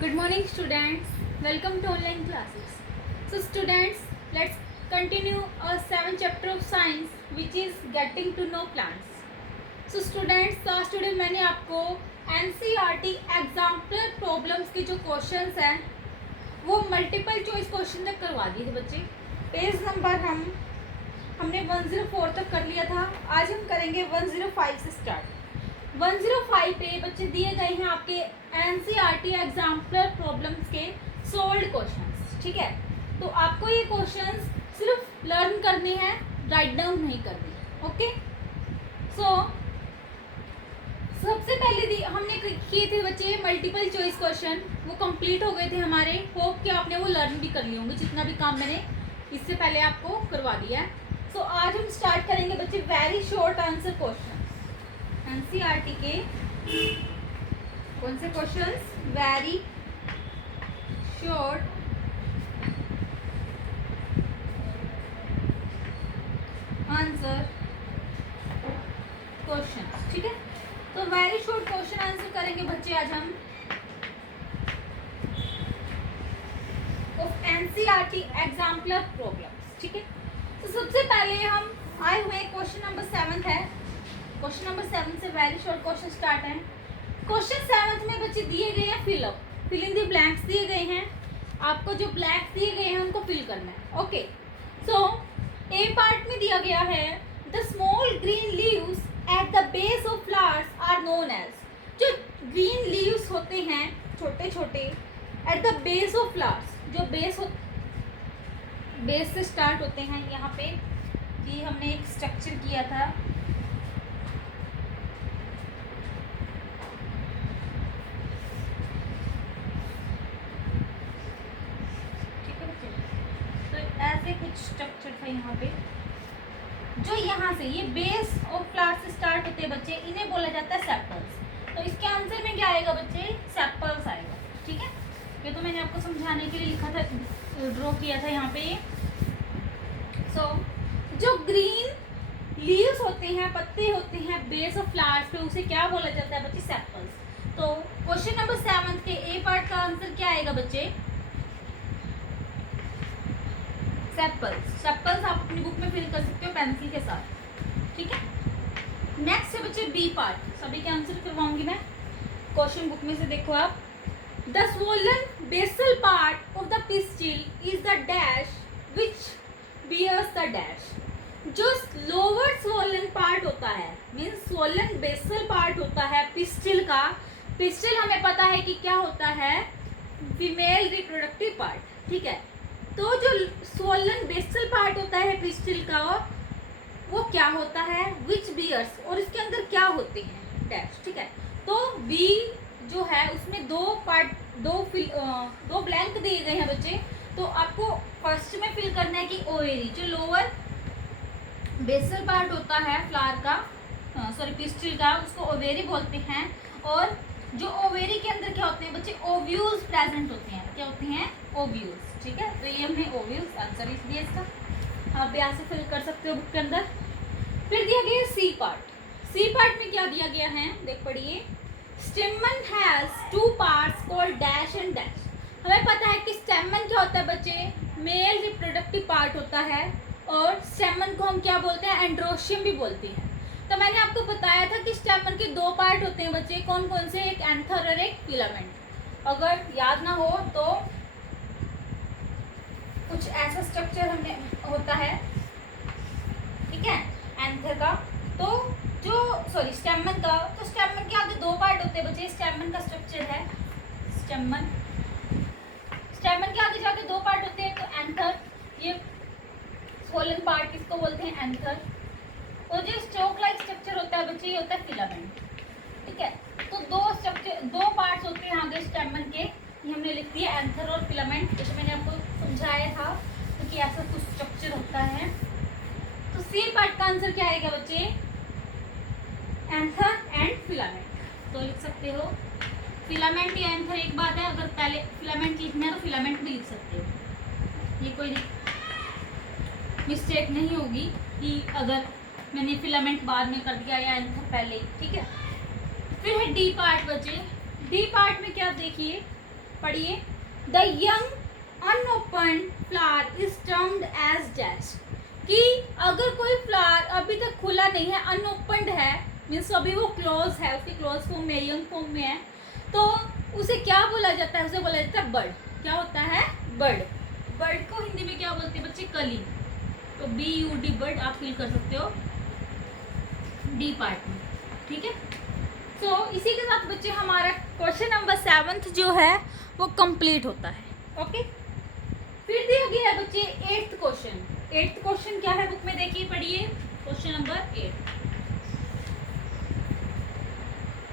Good morning, students. Welcome to online classes. So, students, let's continue our 7th chapter of science, which is getting to know plants. So, students, last today मैंने आपको NCERT exemplar problems के जो questions हैं वो multiple choice question तक करवा दिए थे बच्चे. पेज नंबर हमने 104 तक कर लिया था. आज हम करेंगे 105 से स्टार्ट. 105 पे बच्चे दिए गए हैं आपके एनसीईआरटी एग्जाम्पलर प्रॉब्लम्स के सोल्व्ड क्वेश्चंस. ठीक है, तो आपको ये क्वेश्चंस सिर्फ लर्न करने हैं, राइट डाउन नहीं करने. ओके, सो सबसे पहले हमने किए थे बच्चे मल्टीपल चॉइस क्वेश्चन. वो कंप्लीट हो गए थे हमारे. होप कि आपने वो लर्न भी कर लिए होंगे, जितना भी काम मैंने इससे पहले आपको करवा दिया है. सो आज हम स्टार्ट करेंगे बच्चे very short answer question. NCERT के कौन से questions? Very short answer questions. ठीक है, तो वेरी शॉर्ट क्वेश्चन आंसर करेंगे बच्चे आज हम ऑफ एनसीईआरटी एग्जाम्पलर प्रॉब्लम्स. ठीक है, तो सबसे पहले हम आए हुए क्वेश्चन नंबर 7 है. क्वेश्चन नंबर 7 से वेरी शॉर्ट क्वेश्चन स्टार्ट है. क्वेश्चन 7 में बच्चे दिए गए हैं फिल इन द ब्लैंक्स दिए गए हैं. आपको जो ब्लैंक्स दिए गए हैं उनको फिल करना है. ओके, सो ए पार्ट में दिया गया है the small green leaves at the base of flowers are known as. जो ग्रीन लीव्स होते हैं छोटे छोटे at the base of flowers, जो बेस से स्टार्ट होते हैं. यहाँ पे कि हमने एक स्ट्रक्चर किया था. ऐसे कुछ स्ट्रक्चर था यहाँ पे, जो यहाँ से ये बेस और फ्लावर से स्टार्ट होते हैं बच्चे, इन्हें बोला जाता है सेपल्स. तो इसके आंसर में क्या आएगा बच्चे? सेपल्स आएगा. ठीक है, ये तो मैंने आपको समझाने के लिए लिखा था, ड्रॉ किया था यहाँ पे. सो जो ग्रीन लीव्स होते हैं, पत्ते होते हैं बेस ऑफ फ्लावर्स पे, उसे क्या बोला जाता है बच्चे? सेपल्स. तो क्वेश्चन नंबर 7 के ए पार्ट का आंसर क्या आएगा बच्चे? सेपल्स. सेपल्स आप अपनी बुक में फिल कर सकते हो पेंसिल के साथ. ठीक है, नेक्स्ट है बच्चे बी पार्ट. सभी के आंसर करवाऊंगी मैं. क्वेश्चन बुक में से देखो आप. The swollen basal part of the pistil is the dash which bears the dash. जो लोअर स्वोलन पार्ट होता है, मीन्स स्वोलन बेसल पार्ट होता है पिस्टिल का. पिस्टिल हमें पता है कि क्या होता है? Female reproductive part. ठीक है, तो जो स्वोलन बेसल पार्ट होता है पिस्टिल का, वो क्या होता है? Which bears. और इसके अंदर क्या होते हैं? डैश. ठीक है, तो बी जो है उसमें दो ब्लैंक दिए गए हैं बच्चे. तो आपको फर्स्ट में फिल करना है कि ओवेरी, जो लोअर बेसल पार्ट होता है फ्लावर का, सॉरी पिस्टिल का, उसको ओवेरी बोलते हैं. और जो ओवेरी के अंदर क्या होते हैं बच्चे? ओव्यूल्स प्रेजेंट होते हैं. क्या होते हैं? ओव्यूल्स. ठीक है, तो ये हमने ओव्यूल्स आंसर इसलिए इसका आप यहाँ से फिल कर सकते हो बुक के अंदर. फिर दिया गया सी पार्ट. सी पार्ट में क्या दिया गया है? देख पढ़िए. स्टेमन has 2 parts called dash and dash. हमें पता है कि स्टेमन क्या होता है बच्चे? मेल रिप्रोडक्टिव पार्ट होता है. और स्टेमन को हम क्या बोलते हैं? एंड्रोशियम भी बोलते हैं. तो मैंने आपको बताया था कि स्टेमन के 2 पार्ट होते हैं बच्चे. कौन कौन से? एक एंथर और एक फिलामेंट. अगर याद ना हो तो कुछ ऐसा स्ट्रक्चर हमने होता है. ठीक है, एंथर का. तो जो सॉरी स्टेमन का, तो स्टेमन के आगे 2 पार्ट होते हैं बच्चे. स्टेमन का स्ट्रक्चर है स्टेमन के आगे जाके 2 पार्ट होते हैं. तो एंथर, ये स्वोलन पार्ट किसको बोलते हैं? एंथर. और जो स्टोक लाइक स्ट्रक्चर होता है बच्चे, ये होता है फिलामेंट. ठीक है, तो 2 पार्ट्स होते हैं आगे स्टेमन के. ये हमने लिख दिया एंथर और फिलामेंट, जैसे मैंने आपको समझाया था क्योंकि ऐसा कुछ स्ट्रक्चर होता है. तो सी पार्ट का आंसर क्या आएगा बच्चे? Anther and filament. तो लिख सकते हो फिलामेंट या एंथर एक बात है. अगर पहले फिलामेंट लिखना है तो फिलामेंट भी लिख सकते हो. ये कोई मिस्टेक नहीं होगी कि अगर मैंने फिलामेंट बाद में कर दिया या एंथर पहले. ठीक है, फिर है डी पार्ट बचे. डी पार्ट में क्या देखिए, पढ़िए, the young unopen flower is termed as dash, कि अगर कोई फ्लावर अभी तक खुला नहीं है, अनओपन्ड है, मीन्स अभी वो क्लोज है, उसकी क्लोज फॉर्म में, यंग फॉर्म में है, तो उसे क्या बोला जाता है? उसे बोला जाता है बर्ड। क्या होता है? बर्ड। बर्ड को हिंदी में क्या बोलते हैं बच्चे? कली। तो BUD बर्ड आप फील कर सकते हो डी पार्ट में, ठीक है। तो इसी के साथ बच्चे हमारा क्वेश्चन नंबर 7 जो है वो कंप्लीट होता है। ओके, फिर दिया गया है बच्चे 8th क्वेश्चन। 8th क्वेश्चन क्या है बुक में? देखिए, पढ़िए question number 8।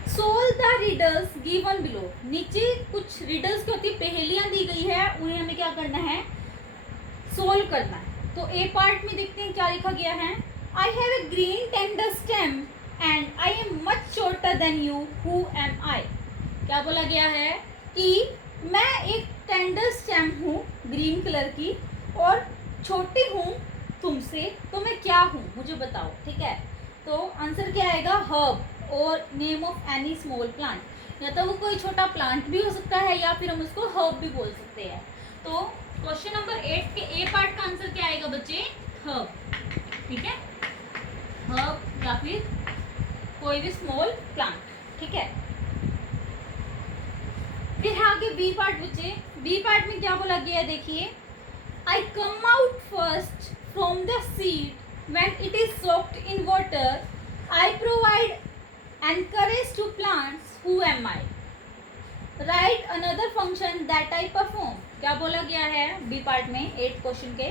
Solve the riddles given below. नीचे कुछ रिडल्स की होती पहेलियां दी गई है, उन्हें हमें क्या करना है? सोल्व करना है। तो ए पार्ट में देखते हैं क्या लिखा गया है। I have a green tender stem and I am much shorter than you, who am I. क्या बोला गया है कि मैं एक टेंडर स्टेम हूँ ग्रीन कलर की और छोटी हूँ तुमसे, तो मैं क्या हूँ मुझे बताओ, ठीक है। तो आंसर क्या आएगा? हर्ब और name of any small plant. या तो वो कोई छोटा प्लांट भी हो सकता है या फिर हम उसको हर्ब भी बोल सकते हैं। तो क्वेश्चन नंबर 8 के ए पार्ट का आंसर क्या आएगा बच्चे? हर्ब, ठीक है, हर्ब या फिर कोई भी स्मॉल प्लांट, ठीक है। फिर आगे बी पार्ट बच्चे। बी पार्ट में क्या बोला गया है? देखिए, I come out first from the seed when it is soaked in water, I provide encourage to plants, who am I, write another function that I perform। क्या बोला गया है बी पार्ट में 8 क्वेश्चन के?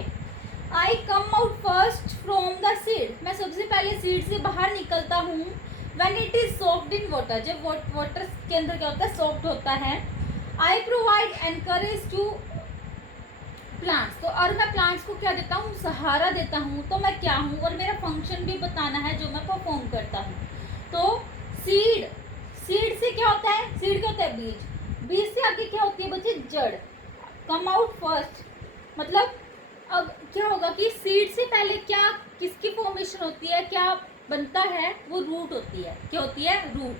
I come out first from the seed, मैं सबसे पहले seed से बाहर निकलता हूँ। when it is soaked in water, जब वाटर के अंदर क्या होता है? soaked होता है। I provide encourage to plants, तो और मैं प्लांट्स को क्या देता हूँ? सहारा देता हूँ। तो मैं क्या हूँ और मेरा फंक्शन भी बताना है जो मैं परफॉर्म करता हूँ। तो सीड, सीड से क्या होता है? सीड क्या होता है? बीज। बीज से आगे क्या होती है बच्चे? जड़। कम आउट फर्स्ट मतलब अब क्या होगा कि सीड से पहले क्या, किसकी फॉर्मेशन होती है, क्या बनता है? वो रूट होती है। क्या होती है? रूट।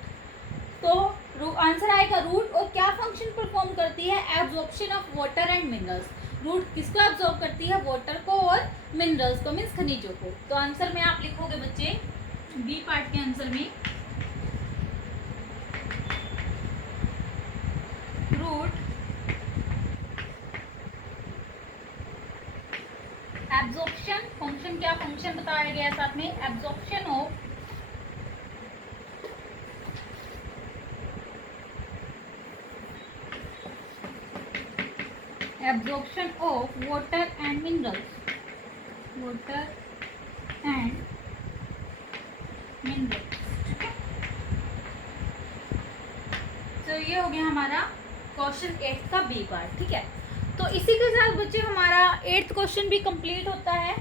तो आंसर आएगा रूट। और क्या फंक्शन परफॉर्म करती है? Absorption of water and minerals. Root किसको एब्जॉर्ब करती है? वाटर को और मिनरल्स को, मीन्स खनिजों को। तो आंसर में आप लिखोगे बच्चे बी पार्ट के आंसर में रूट एब्जॉर्प्शन। फंक्शन क्या फंक्शन बताया गया है साथ में? Absorption of water and minerals, water and minerals. तो ये हो गया हमारा क्वेश्चन 8 का बी पार्ट, ठीक है। तो इसी के साथ बच्चे हमारा 8th क्वेश्चन भी कंप्लीट होता है।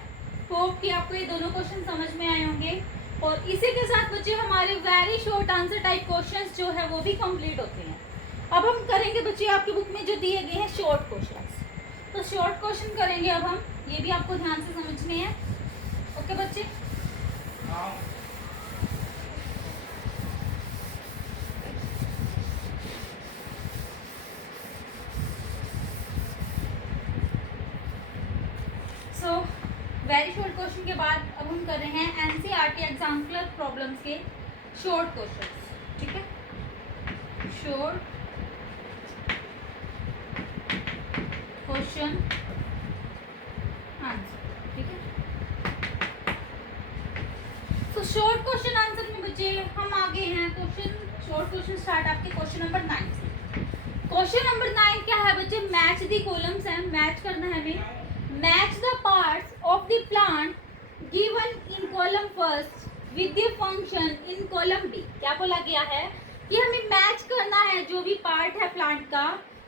होप कि आपको ये दोनों क्वेश्चन समझ में आए होंगे। और इसी के साथ बच्चे हमारे very short answer type questions जो है वो भी कंप्लीट होते हैं। अब हम करेंगे बच्चे आपकी बुक में जो दिए गए हैं शॉर्ट क्वेश्चंस। तो शॉर्ट क्वेश्चन करेंगे अब हम, ये भी आपको ध्यान से समझने हैं। ओके बच्चे? सो वेरी शॉर्ट क्वेश्चन के बाद अब हम कर रहे हैं NCERT एग्जाम्पलर प्रॉब्लम्स के शॉर्ट क्वेश्चंस, ठीक है। शॉर्ट क्वेश्चन आंसर, ठीक है। तो शॉर्ट क्वेश्चन आंसर में बच्चे हम आगे हैं शॉर्ट क्वेश्चन स्टार्ट आपके क्वेश्चन नंबर 9 से। क्वेश्चन नंबर 9 क्या है बच्चे? मैच दी कॉलम्स है, मैच करना है हमें। Match the parts of the plant given in column first with the function in column B. क्या बोला गया है कि हमें मैच करना है जो भी पार्ट है प्लांट का,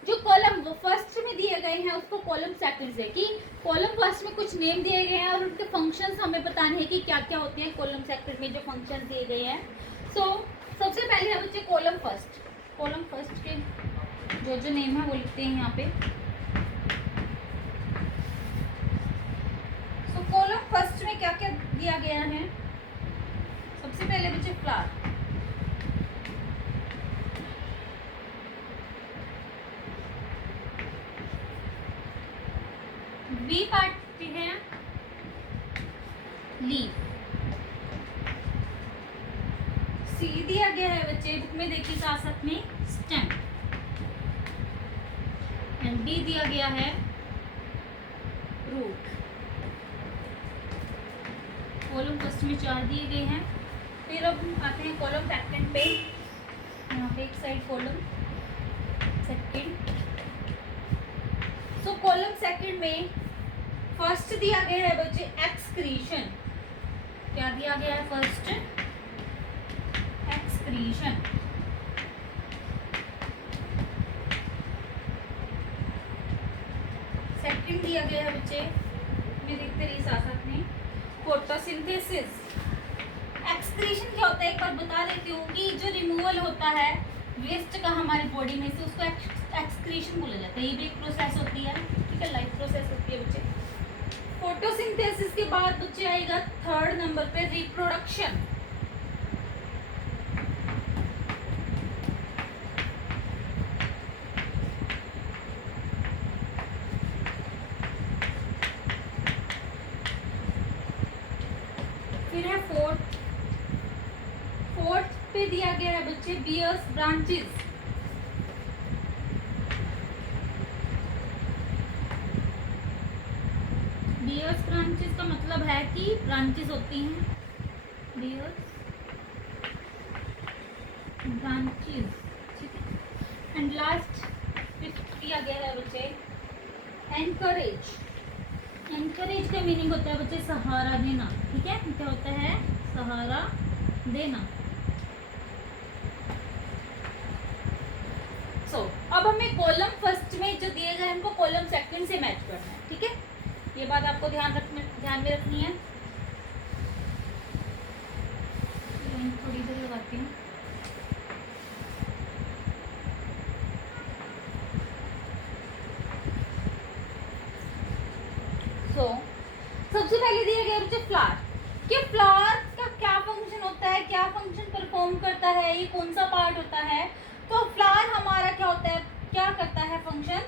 जो कॉलम फर्स्ट में दिए गए हैं उसको कॉलम सेकंड से, कि कॉलम फर्स्ट में कुछ नेम दिए गए हैं और उनके फंक्शंस हमें बताने हैं कि क्या क्या होते हैं कॉलम सेकंड में जो फंक्शंस दिए गए हैं। सो सबसे पहले है बच्चे कॉलम फर्स्ट। कॉलम फर्स्ट के जो नेम है वो लिखते हैं यहाँ पे। सो कॉलम फर्स्ट में क्या क्या दिया गया है? सबसे पहले बच्चे फ्लावर, बी पार्ट है लीफ। सी दिया गया है बच्चे बुक में, देखिए साथ साथ में स्टेम। एंड डी दिया गया है रूट। कॉलम फर्स्ट में 4 दिए गए हैं। फिर अब आते हैं कॉलम सेकंड पे। यहाँ पे एक साइड कॉलम सेकंड। सो कॉलम सेकंड में फर्स्ट दिया गया है बच्चे एक्सक्रीशन। क्या दिया गया है फर्स्ट? एक्सक्रीशन। सेकंड दिया गया है बच्चे, मैं देखते रहिए साथ साथ में, फोटोसिंथेसिस। एक्सक्रीशन क्या होता है एक बार बता देती हूँ कि जो रिमूवल होता है वेस्ट का हमारे बॉडी में से, उसको एक्सक्रीशन बोला जाता है। ये भी एक प्रोसेस होती है, ठीक है, लाइफ प्रोसेस होती है बच्चे। फोटोसिंथेसिस के बाद बच्चे आएगा थर्ड नंबर पे रिप्रोडक्शन। फिर है फोर्थ पे दिया गया है बच्चे बियर्स ब्रांचेस। बियर्स ब्रांचेस का मतलब है कि ब्रांचेस होती हैं, बियर्स ब्रांचेस, ठीक है। एंड लास्ट दिया गया है बच्चे एनकरेज। एनकरेज का मीनिंग होता है बच्चे सहारा देना, ठीक है। क्या होता है? सहारा देना। अब हमें कॉलम फर्स्ट में जो दिए गए हमको कॉलम सेकंड से मैच करना है, ठीक है। ये बात आपको ध्यान में रखनी है। थोड़ी देर लगाती हूँ। सबसे पहले दिया गया बच्चे फ्लावर। कि फ्लावर का क्या फंक्शन होता है, क्या फंक्शन परफॉर्म करता है, ये कौन सा पार्ट होता है। तो फ्लावर हमारा क्या होता है, क्या करता है फंक्शन?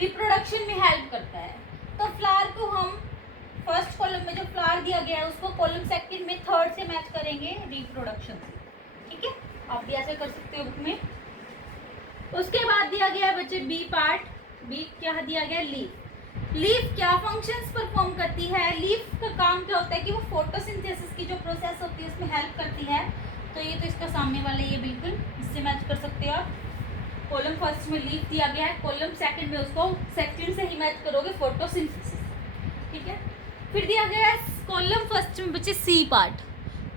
रिप्रोडक्शन में हेल्प करता है। तो फ्लावर को हम फर्स्ट कॉलम में जो फ्लावर दिया गया है उसको कॉलम सेकंड में थर्ड से मैच करेंगे रिप्रोडक्शन से, ठीक है। आप भी ऐसे कर सकते हो बुक में। उसके बाद दिया गया है बच्चे बी पार्ट। बी क्या दिया गया? लीफ। लीफ क्या फंक्शंस परफॉर्म करती है? लीफ का काम क्या होता है कि वो फोटोसिंथेसिस की जो प्रोसेस होती है उसमें हेल्प करती है। तो ये तो इसका सामने वाला, ये बिल्कुल इससे मैच कर सकते हो आप। कॉलम फर्स्ट में लीफ दिया गया है, कॉलम सेकंड में उसको सेकंड से ही मैच करोगे फोटोसिंथेसिस, ठीक है। फिर दिया गया है कॉलम फर्स्ट में बच्चे सी पार्ट।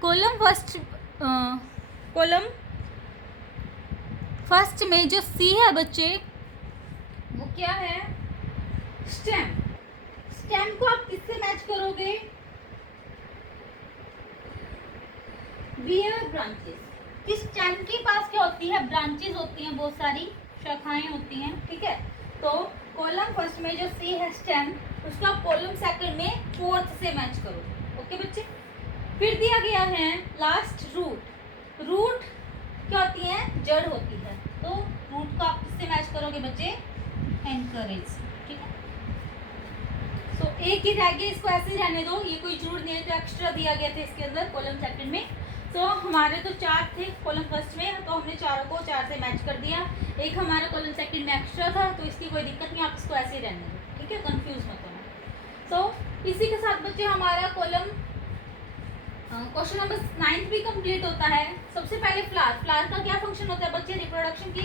कॉलम फर्स्ट में जो सी है बच्चे वो क्या है? स्टेम। स्टेम को आप किससे मैच करोगे? Beer branches. किस स्टेम के पास क्या होती है? ब्रांचेस होती हैं, बहुत सारी शाखाएं होती हैं, ठीक है। तो कॉलम फर्स्ट में जो सी है स्टेम, उसका कॉलम सेकंड में फोर्थ से मैच करो, ओके बच्चे। फिर दिया गया है लास्ट रूट। रूट क्या होती है? जड़ होती है। तो रूट को आप किससे मैच करोगे बच्चे? एनकरेज, ठीक है। सो एक ही रह गया, इसको ऐसे ही रहने दो, ये कोई जरूर नहीं है, तो एक्स्ट्रा दिया गया था इसके अंदर कॉलम सेकंड में। तो हमारे तो 4 थे कॉलम फर्स्ट में, तो हमने चारों को 4 से मैच कर दिया। एक हमारा कॉलम सेकंड में एक्स्ट्रा था, तो इसकी कोई दिक्कत नहीं, आप इसको ऐसे ही रहने दो, ठीक है, कंफ्यूज मत होना। तो इसी के साथ बच्चे हमारा कॉलम क्वेश्चन नंबर 9 भी कंप्लीट होता है। सबसे पहले फ्लावर। फ्लावर का क्या फंक्शन होता है बच्चे? रिप्रोडक्शन की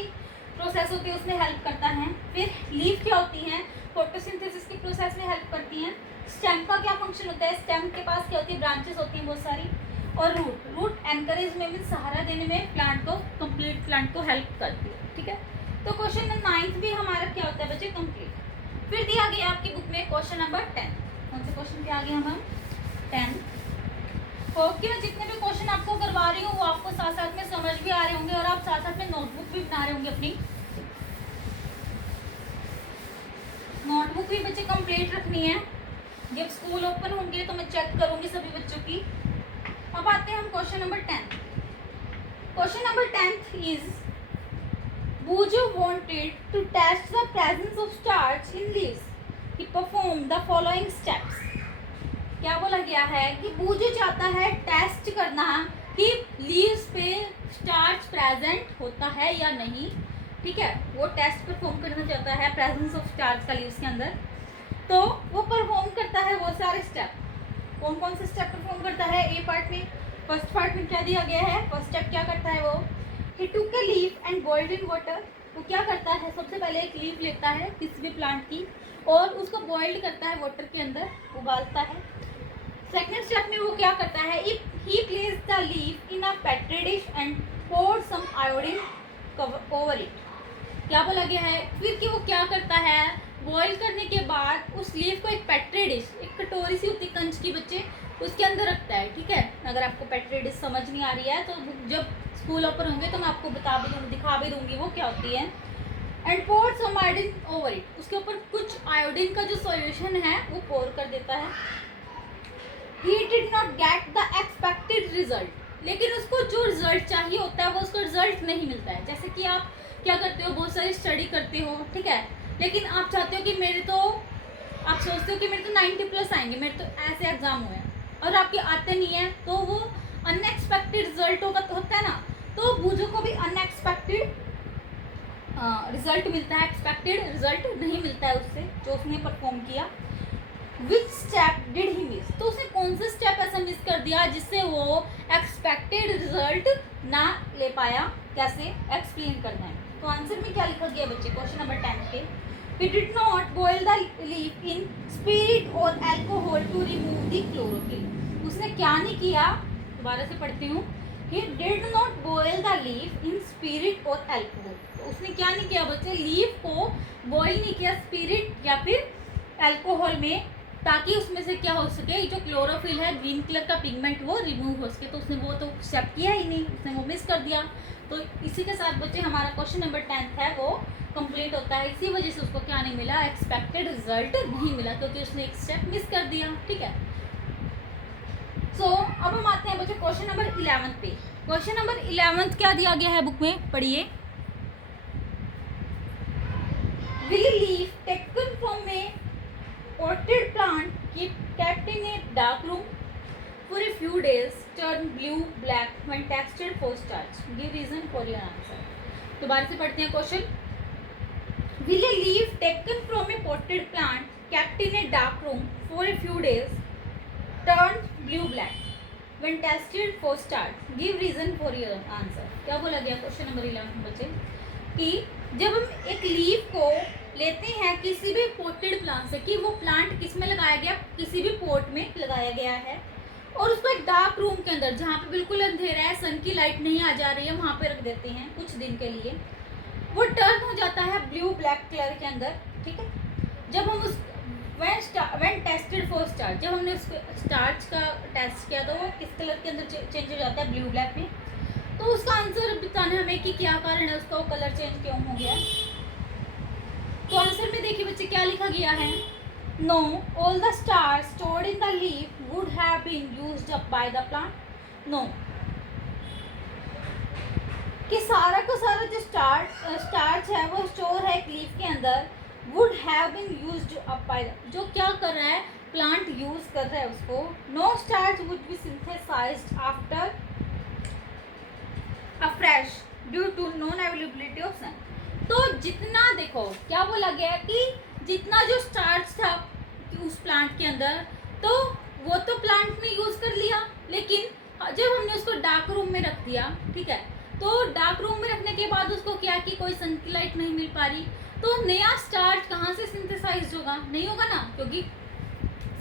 प्रोसेस होती है, उसमें हेल्प करता है। फिर लीफ क्या होती है? फोटोसिंथेसिस की प्रोसेस में हेल्प करती हैं। स्टेम का क्या फंक्शन होता है? स्टेम के पास क्या होती है? ब्रांचेस होती हैं बहुत सारी। और रूट एनकरेज में मीन सहारा देने में प्लांट को, कंप्लीट प्लांट को हेल्प करती है, ठीक है। तो क्वेश्चन नंबर 9 भी हमारा क्या होता है बच्चे? कंप्लीट। फिर दिया गया आपकी बुक में क्वेश्चन नंबर 10। कौन से क्वेश्चन पे आ गए हम? 10। होप कि मैं जितने भी क्वेश्चन आपको करवा रही हूँ वो आपको साथ साथ में समझ भी आ रहे होंगे और आप साथ साथ में नोटबुक भी बना रहे होंगे अपनी। नोटबुक भी बच्चे कंप्लीट रखनी है। जब स्कूल ओपन होंगे तो मैं चेक करूंगी सभी बच्चों की। अब आते हैं हम question number 10। Question number 10 is Bujo wanted to test the presence of starch in leaves. कि परफॉर्म द फॉलोइंग स्टेप्स। क्या बोला गया है कि बूझे चाहता है टेस्ट करना कि लीव्स पे स्टार्च प्रेजेंट होता है या नहीं, ठीक है। वो टेस्ट परफॉर्म करना चाहता है प्रेजेंस ऑफ स्टार्च का लीव्स के अंदर। तो वो परफॉर्म करता है वो सारे स्टेप। कौन कौन से स्टेप परफॉर्म करता है ए पार्ट में? फर्स्ट पार्ट में क्या दिया गया है? फर्स्ट स्टेप क्या करता है वो? He took a leaf and boiled in water. वो क्या करता है? सबसे पहले एक लीफ लेता है किसी भी प्लांट की और उसको बॉइल्ड करता है वाटर के अंदर, उबालता है। सेकेंड स्टेप में वो क्या करता है? If he place the leaf in a petri dish and pour some iodine over it. क्या बोला गया है फिर कि वो क्या करता है? बॉईल करने के बाद उस लीफ को एक पेट्री डिश, एक कटोरी सी होती कंच की बच्चे, उसके अंदर रखता है, ठीक है। अगर आपको पेट्री डिश समझ नहीं आ रही है तो जब स्कूल ओपन होंगे तो मैं आपको बता भी दूँगी, दिखा भी दूँगी वो क्या होती है। And pour some iodine over it. उसके ऊपर कुछ आयोडीन का जो सॉल्यूशन है वो पोर कर देता है। He did not get the expected result। लेकिन उसको जो रिजल्ट चाहिए होता है वो उसको रिजल्ट नहीं मिलता है। जैसे कि आप क्या करते हो, बहुत सारी स्टडी करते हो, ठीक है, लेकिन आप चाहते हो कि आप सोचते हो कि मेरे तो 90+ आएंगे, मेरे तो ऐसे एग्जाम हुए हैं और आपके आते नहीं है, तो वो अनएक्सपेक्टेड रिजल्ट होता है ना। तो बूझो को भी अनएक्सपेक्टेड रिजल्ट मिलता है, एक्सपेक्टेड रिजल्ट नहीं मिलता है उससे जो उसने परफॉर्म किया। Which step did he miss? तो उसने कौन सा स्टेप ऐसा मिस कर दिया जिससे वो एक्सपेक्टेड रिजल्ट ना ले पाया? कैसे एक्सप्लेन करना है। तो आंसर में क्या लिखा गया बच्चे क्वेश्चन नंबर 10 पे? He did not boil the leaf in spirit or alcohol to remove the chlorophyll। उसने क्या नहीं किया? दोबारा से पढ़ती हूँ। He did not boil the leaf in spirit or alcohol। तो उसने क्या नहीं किया बच्चे? लीफ को बॉईल नहीं किया स्पिरिट या फिर अल्कोहल में, ताकि उसमें से क्या हो सके, जो क्लोरोफिल है ग्रीन कलर का पिगमेंट वो रिमूव हो सके। तो उसने वो तो स्टेप किया ही नहीं, उसने वो मिस कर दिया। तो इसी के साथ बच्चे हमारा क्वेश्चन नंबर 10 है वो कंप्लीट होता है। इसी वजह से उसको क्या नहीं मिला? एक्सपेक्टेड रिजल्ट नहीं मिला, क्योंकि उसने एक स्टेप मिस कर दिया, ठीक है। सो अब हम आते हैं बच्चे क्वेश्चन नंबर 11 पे। क्वेश्चन नंबर 11 क्या दिया गया है बुक में, पढ़िए। Will leaf taken from a potted plant kept in a dark room for a few days turn blue black when tested for starch? Give reason for your answer। दोबारा से पढ़ते हैं question. Will a leaf taken from a potted plant kept in a dark room for a few days turn blue black when tested for starch? Give reason for your answer। क्या बोला गया question number 11 में बच्चे कि जब हम एक leaf को लेते हैं किसी भी पोटेड प्लांट से, कि वो प्लांट किस में लगाया गया? किसी भी पोट में लगाया गया है, और उसको एक डार्क रूम के अंदर जहाँ पे बिल्कुल अंधेरा है, सन की लाइट नहीं आ जा रही है, वहाँ पे रख देते हैं कुछ दिन के लिए। वो टर्न हो जाता है ब्लू ब्लैक कलर के अंदर, ठीक है। जब हम उस व्हेन टेस्टेड फॉर स्टार्च, जब हमने उसको स्टार्च का टेस्ट किया तो वो किस कलर के अंदर चेंज हो जाता है? ब्लू ब्लैक में। तो उसका आंसर बताना हमें कि क्या कारण है उसका वो कलर चेंज क्यों हो गया। तो आंसर में देखिए बच्चे क्या लिखा गया है। No all the starch stored in the leaf would have been used up by the plant. No कि सारा का सारा जो स्टार्च है वो स्टोर है एक लीफ के अंदर, would have been used up by the, जो क्या कर रहा है? प्लांट यूज कर रहा है उसको। No starch would be synthesised after fresh due to non availability of sun. तो जितना देखो क्या बोला गया कि जितना जो स्टार्च था उस प्लांट के अंदर, तो वो तो प्लांट ने यूज कर लिया, लेकिन जब हमने उसको डार्क रूम में रख दिया, ठीक है, तो डार्क रूम में रखने के बाद उसको क्या कि कोई सन की लाइट नहीं मिल पा रही, तो नया स्टार्च कहाँ से सिंथेसाइज होगा? नहीं होगा ना, क्योंकि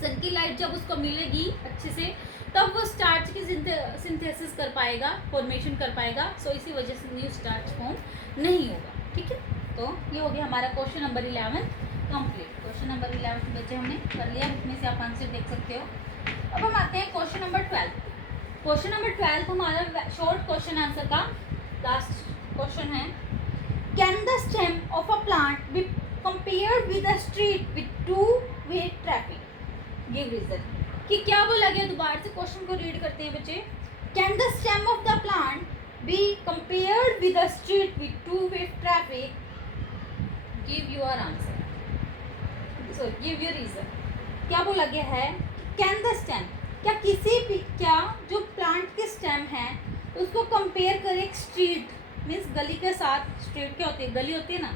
सन की लाइट जब उसको मिलेगी अच्छे से तब वो स्टार्च की सिंथेसिस कर पाएगा, फॉर्मेशन कर पाएगा। सो इसी वजह से न्यू स्टार्च फॉर्म नहीं होगा, ठीक है। तो ये हो गया हमारा question number 11 complete. Question number 11 बच्चे हमने कर लिया, बुक में से आप आंसर देख सकते हो। अब हम आते हैं क्वेश्चन नंबर 12। क्वेश्चन नंबर 12 हमारा शॉर्ट क्वेश्चन आंसर का लास्ट क्वेश्चन है। Can the stem of a plant be compared with a street with two way traffic? Give reason. कि क्या बोला गया? दोबारा से क्वेश्चन को रीड करते हैं बच्चे। Can the stem of the plant be compared with a street with two way traffic? Give your answer. Give you reason. क्या बोला गया है, कैन द स्टेम, क्या किसी भी, क्या जो प्लांट के स्टेम है उसको कंपेयर करें एक स्ट्रीट मीन्स गली के साथ। स्ट्रीट क्या होती है, गली होती है ना,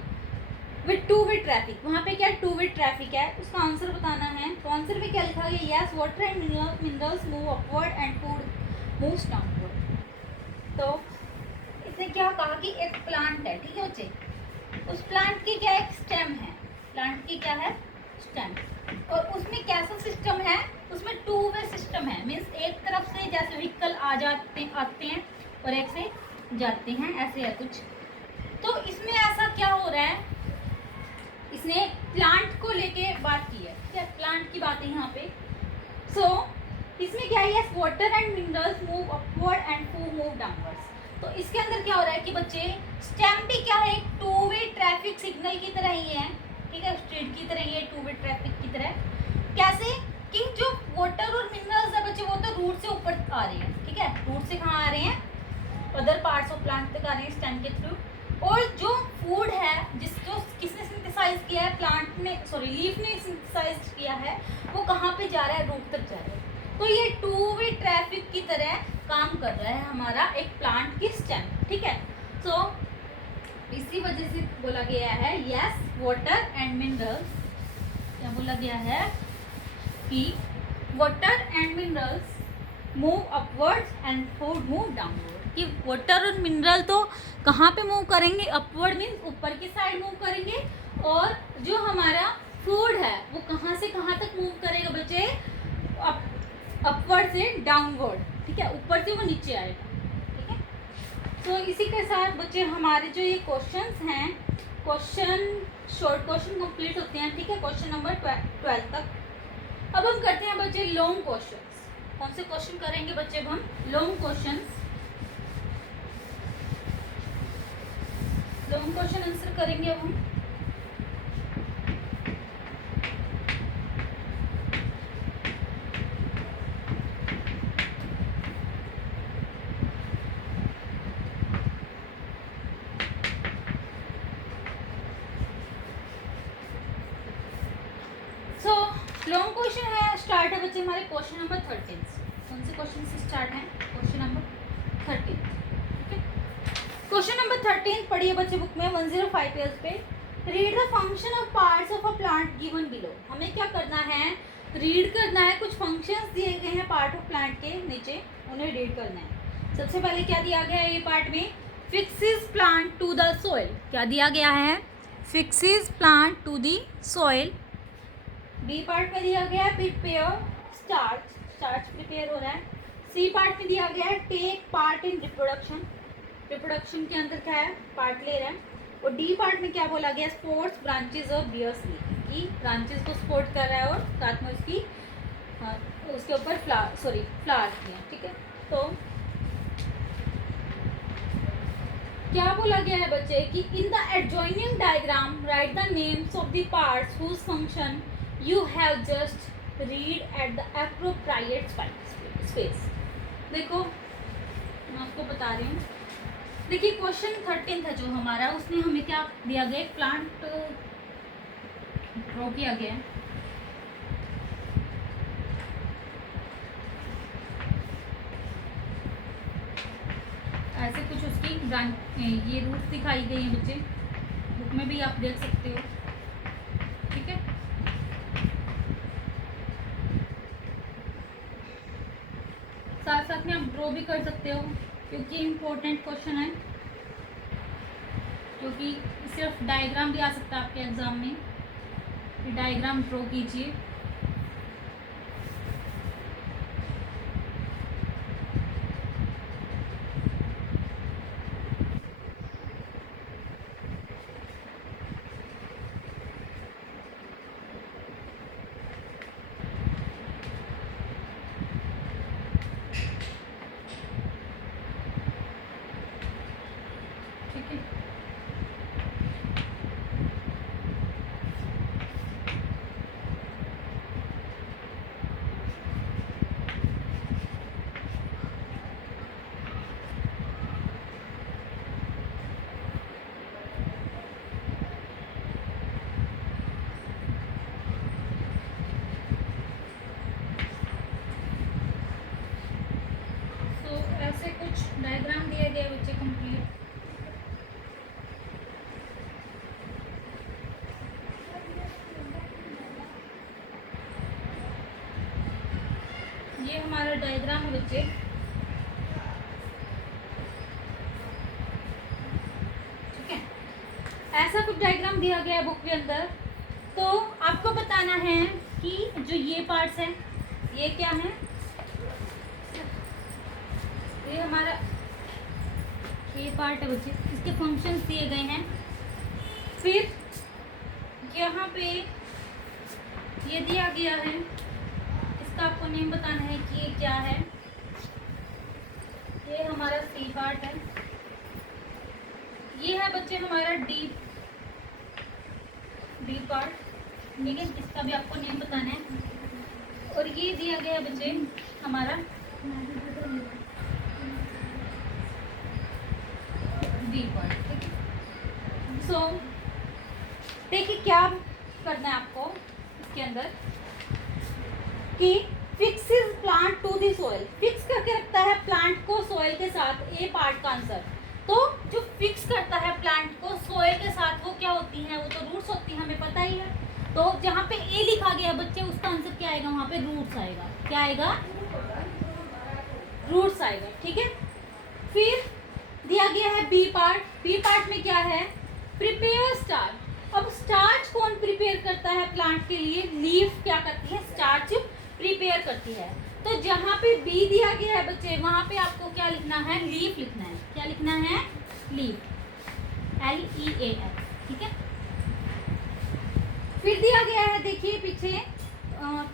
विथ टू वे ट्रैफिक। वहाँ पे क्या टू वे ट्रैफिक है, उसका आंसर बताना है। तो आंसर में क्या लिखा गया, yes water and minerals move upward and food moves downward. तो इसने क्या कहा कि एक प्लांट है, ठीक है बच्चे, उस प्लांट की क्या एक स्टेम है, प्लांट की क्या है स्टेम, और उसमें कैसा सिस्टम है, उसमें टू वे सिस्टम है। मीन्स एक तरफ से जैसे व्हीकल आते हैं और एक से जाते हैं, ऐसे है कुछ। तो इसमें ऐसा क्या हो रहा है, इसने प्लांट को लेके बात की है, ठीक है, प्लांट की बात है यहाँ पे। सो इसमें क्या है, water and minerals move upward and food move downwards. तो इसके अंदर क्या हो रहा है कि बच्चे स्टेम भी क्या है, टू वे ट्रैफिक सिग्नल की तरह ही है, ठीक है, स्ट्रीट की तरह ही है, टू वे ट्रैफिक की तरह। कैसे कि जो वाटर और मिनरल्स है बच्चे वो तो रूट से ऊपर आ रहे हैं, ठीक है, रूट से कहाँ आ रहे हैं, अदर पार्ट्स ऑफ प्लांट तक आ रहे हैं स्टेम के थ्रू। और जो फूड है जो किसने सिंथेसाइज किया है, प्लांट ने, सॉरी लीफ ने सिंथेसाइज किया है, वो कहाँ पे जा रहा है, रूट तक जा रहा है। तो ये टू वे ट्रैफिक की तरह काम कर रहा है हमारा एक प्लांट की स्टेम, ठीक है। सो इसी वजह से बोला गया है यस वाटर एंड मिनरल्स, क्या बोला गया है कि water and minerals move upwards and food move downward. कि वाटर और मिनरल तो कहाँ पे मूव करेंगे, अपवर्ड मीन्स ऊपर की साइड मूव करेंगे, और जो हमारा फूड है वो कहाँ से कहाँ तक मूव करेगा बच्चे, अपवर्ड से डाउनवर्ड, ठीक है, ऊपर से वो नीचे आएगा, ठीक है। तो इसी के साथ बच्चे हमारे जो ये क्वेश्चंस हैं, क्वेश्चन शॉर्ट क्वेश्चन कंप्लीट होते हैं, ठीक है, क्वेश्चन नंबर 12 तक। अब हम करते हैं बच्चे लॉन्ग क्वेश्चंस। कौन से क्वेश्चन करेंगे बच्चे, अब हम long questions, long question answer करेंगे अब हम। लॉन्ग क्वेश्चन है, स्टार्ट है बच्चे हमारे क्वेश्चन नंबर 13। कौन से क्वेश्चन से स्टार्ट है, क्वेश्चन नंबर 13, ठीक है। क्वेश्चन नंबर 13 पढ़िए बच्चे बुक में 105 पेज पे। Read the function of parts of a plant given below. हमें क्या करना है, रीड करना है, कुछ फंक्शंस दिए गए हैं पार्ट ऑफ प्लांट के नीचे, उन्हें रीड करना है। सबसे पहले क्या दिया गया है ये पार्ट में, fixes plant to the soil. क्या दिया गया है, fixes plant to the soil. B part में दिया गया है प्रिपेयर स्टार्च, स्टार्च प्रिपेयर हो रहा है। सी पार्ट में दिया गया है take part in reproduction, reproduction के अंदर क्या है, पार्ट ले रहा है। और डी पार्ट में क्या बोला गया, supports branches of bears leaf, की ब्रांचेस को सपोर्ट कर रहा है और साथ में उसकी उसके ऊपर फ्लावर किया, ठीक है। तो क्या बोला गया है बच्चे कि in the adjoining diagram write the names of the parts whose function you have just read at the appropriate space। देखो मैं आपको बता रही हूँ, देखिए क्वेश्चन 13 था जो हमारा, उसमें हमें क्या दिया गया, प्लांट ड्रॉ किया गया, ऐसे कुछ उसकी ये रूट्स दिखाई गई हैं बच्चे, बुक में भी आप देख सकते हो, ठीक है। साथ साथ में आप ड्रॉ भी कर सकते हो, क्योंकि इम्पोर्टेंट क्वेश्चन है, क्योंकि सिर्फ डायग्राम भी आ सकता है आपके एग्जाम में, डायग्राम ड्रॉ कीजिए। हमारा डायग्राम है बच्चे, ठीक है, ऐसा कुछ डायग्राम दिया गया है बुक के अंदर। तो आपको बताना है कि जो ये पार्ट्स हैं ये क्या है, ये हमारा ये पार्ट है बच्चे, इसके फंक्शंस दिए गए हैं। फिर यहाँ पे ये दिया गया है, इसका आपको नेम बताना है कि ये क्या है। ये हमारा सी पार्ट है, ये है बच्चे हमारा डी पार्ट, ठीक है, इसका भी आपको नेम बताना है। और ये दिया गया है बच्चे हमारा डी पार्ट, ठीक है। सो देखिए क्या करना है आपको इसके अंदर कि fixes plant to the soil, fix करके रखता है प्लांट को सोइल के साथ, ए पार्ट का आंसर। तो जो फिक्स करता है प्लांट को सोइल के साथ वो क्या होती है, वो तो रूट्स होती है, हमें पता ही है। तो जहाँ पे ए लिखा गया बच्चे उसका आंसर क्या आएगा, वहाँ पे रूट्स आएगा। क्या आएगा, रूट्स आएगा, ठीक है। फिर दिया गया है बी पार्ट, बी पार्ट में क्या है, प्रिपेयर स्टार्च। अब स्टार्च कौन प्रिपेयर करता है प्लांट के लिए, लीफ क्या करती है, स्टार्च प्रिपेयर करती है। तो जहाँ पे बी दिया गया है बच्चे वहाँ पे आपको क्या लिखना है, लीफ लिखना है। क्या लिखना है, लीफ, LEAF, ठीक है। फिर दिया गया है देखिए पीछे,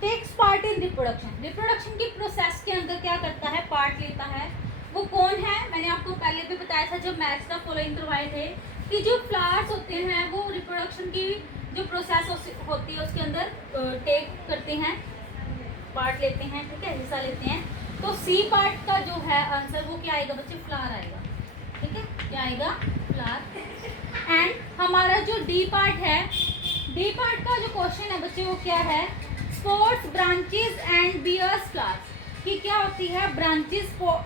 takes part in reproduction, reproduction की प्रोसेस के अंदर क्या करता है, पार्ट लेता है। वो कौन है, मैंने आपको पहले भी बताया था जब मैथ्स का फॉलोइंग करवाए थे कि जो फ्लावर्स होते हैं वो रिप्रोडक्शन की जो प्रोसेस होती है उसके अंदर टेक करते हैं, पार्ट लेते हैं, ठीक है, हिस्सा लेते हैं। तो सी पार्ट का जो है आंसर वो क्या आएगा बच्चे, फ्लावर आएगा, ठीक है, क्या आएगा, फ्लावर। एंड हमारा जो डी पार्ट है, डी पार्ट का जो क्वेश्चन है बच्चे वो क्या है, supports branches and bears flowers, कि क्या होती है, ब्रांचेस को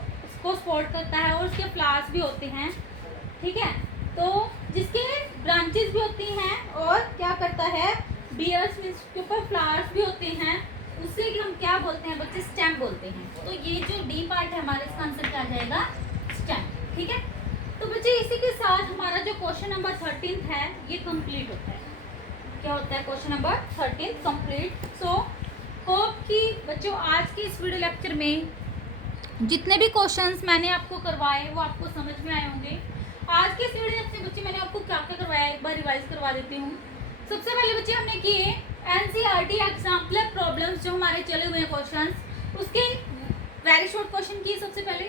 सपोर्ट करता है और उसके फ्लावर्स भी होते हैं, ठीक है। तो जिसके ब्रांचेस भी होती हैं और क्या करता है, बियर्स मींस के ऊपर फ्लावर्स भी होते हैं, उसे हम क्या बोलते हैं बच्चे, स्टेम बोलते हैं। तो ये जो डी पार्ट है हमारा, इसका आंसर क्या आ जाएगा, स्टेम, ठीक है। तो बच्चे इसी के साथ हमारा जो क्वेश्चन नंबर 13 है ये कंप्लीट होता है। क्या होता है, question number 13 complete. So hope कि बच्चों आज के इस वीडियो लेक्चर में जितने भी क्वेश्चंस मैंने आपको करवाए वो आपको समझ में आए होंगे। आज के इस वीडियो लेक्चर में बच्चे मैंने आपको क्या क्या करवाया एक बार रिवाइज करवा देती हूँ। सबसे पहले बच्चे हमने किए NCERT एग्जाम्पलर प्रॉब्लम्स, जो हमारे चले हुए हैं क्वेश्चंस, उसके वेरी शॉर्ट क्वेश्चन किए। सबसे पहले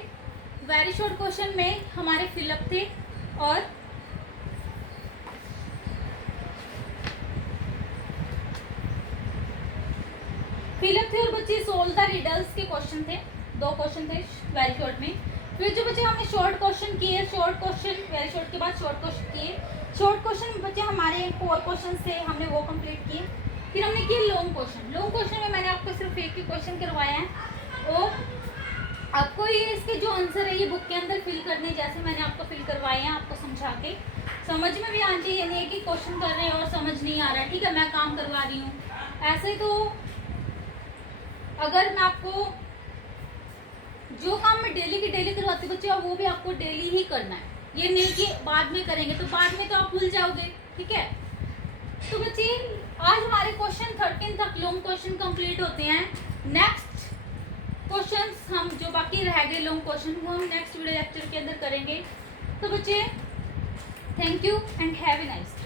वेरी शॉर्ट क्वेश्चन में हमारे फिलअप थे और बच्चे सोल्व द रिडल्स के क्वेश्चन थे, 2 क्वेश्चन थे वेरी शॉर्ट में। फिर जो बच्चे हमने शॉर्ट क्वेश्चन किए, शॉर्ट क्वेश्चन वेरी शॉर्ट के बाद शॉर्ट क्वेश्चन किए। शॉर्ट क्वेश्चन बच्चे हमारे 4 क्वेश्चन थे, हमने वो कंप्लीट किए। फिर हमने किए लॉन्ग क्वेश्चन, लॉन्ग क्वेश्चन में मैंने आपको सिर्फ एक ही क्वेश्चन करवाया है और आपको ये इसके जो आंसर है ये बुक के अंदर फिल करने, जैसे मैंने आपको फिल करवाए हैं आपको समझा के, समझ में भी आना चाहिए, नहीं कि क्वेश्चन कर रहे हैं और समझ नहीं आ रहा, ठीक है, मैं काम करवा रही हूँ ऐसे। तो अगर मैं आपको जो काम मैं डेली की डेली करवाती बच्चे वो भी आपको डेली ही करना है, ये नहीं कि बाद में करेंगे, तो बाद में तो आप भूल जाओगे, ठीक है। तो बच्चे आज हमारे क्वेश्चन 13 तक लॉन्ग क्वेश्चन कंप्लीट होते हैं। नेक्स्ट क्वेश्चंस हम जो बाकी रह गए लॉन्ग क्वेश्चन वो हम नेक्स्ट वीडियो लेक्चर के अंदर करेंगे। तो बच्चे thank you and have a nice day.